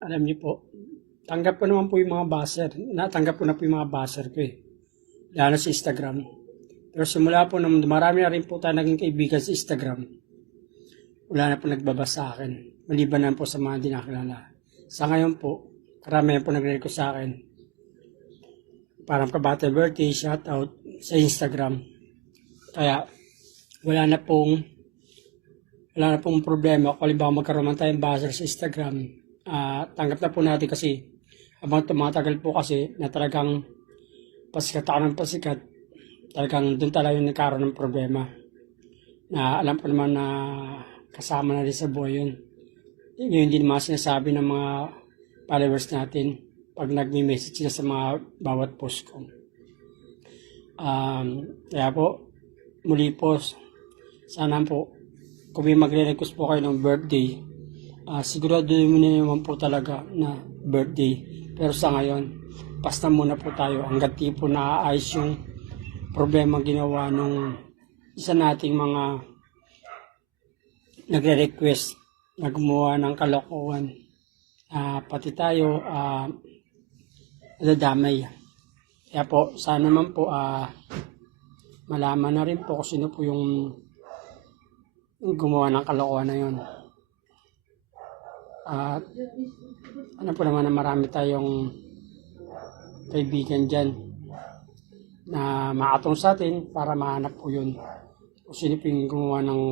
Alam niyo po, tanggap ko naman po yung mga buzzer. Natanggap ko na po yung mga buzzer ko eh. Lalo sa Instagram. Pero simula po nung marami na rin po tayo naging kaibigan sa Instagram, wala na po nagbabasa sa akin. Maliban na po sa mga hindi nakilala. Sa ngayon po, karamihan po nagre-request sa akin. Parang kabate birthday, shoutout sa Instagram. Kaya wala na pong problema kung halimbawa magkaroon man tayong buzzer sa Instagram. Tanggap na po natin kasi habang tumatagal po kasi na talagang pasikat ako ng pasikat, talagang doon talaga yung nagkaroon ng problema. Na alam ko naman na kasama na rin sa buhay yun. Yun din mga sinasabi ng mga followers natin pag nagme-message sila sa mga bawat post ko. Kaya po, muli po, sana po, kung may magre-request po kayo ng birthday, sigurado mo na naman po talaga na birthday. Pero sa ngayon, basta muna po tayo hanggat di po naaayos yung problema ginawa nung isa nating mga nagre-request na gumawa ng kalokohan. Pati tayo nadadamay. Kaya po, sana naman po malaman na rin po kung sino po yung gumawa ng kalokohan na yun. Ano po naman na marami tayong kaibigan dyan na makatong sa atin para mahanap po yun. Kung sino po yung gumawa ng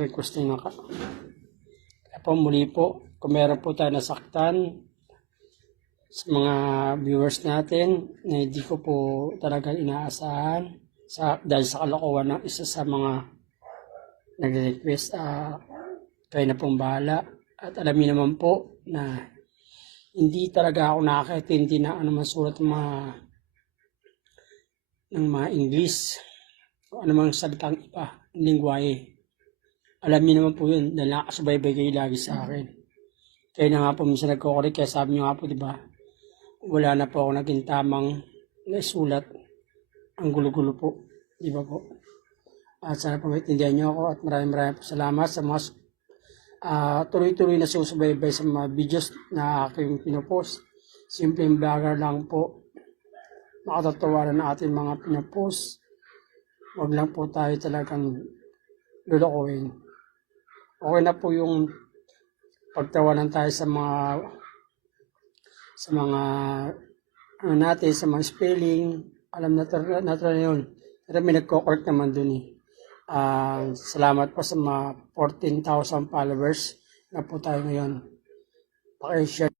request na yun. Kaya po muli po, kung meron po tayo nasaktan sa mga viewers natin na hindi ko po talaga inaasahan dahil sa kalokohan ng isa sa mga nagre-request, kayo na pong bahala. At alam niyo naman po na hindi talaga ako nakakaintindi na ano man sulat ng mga English o anumang salitang iba, lingwahe. Alam niyo naman po yun dahil nakasubaybay kayo lagi sa akin. Kaya na nga po minsan nagkukulit, kaya sabi niyo nga po, diba, wala na po ako naging tamang naisulat. Ang gulo-gulo po, diba po? At sana po maintindihan niyo ako at maraming po salamat sa mga tuloy-tuloy na susubaybay sa mga videos na aking pinopost. Simpleng vlogger lang po. Makatatawanan na ating mga pinopost. Huwag lang po tayo talagang lulukuhin. Okay na po yung pagtawanan tayo sa mga ano natin, sa mga spelling. Alam natural yun. Pero may nagko-correct naman dun eh. Salamat po sa mga 14,000 followers na po tayo ngayon. Paki-share.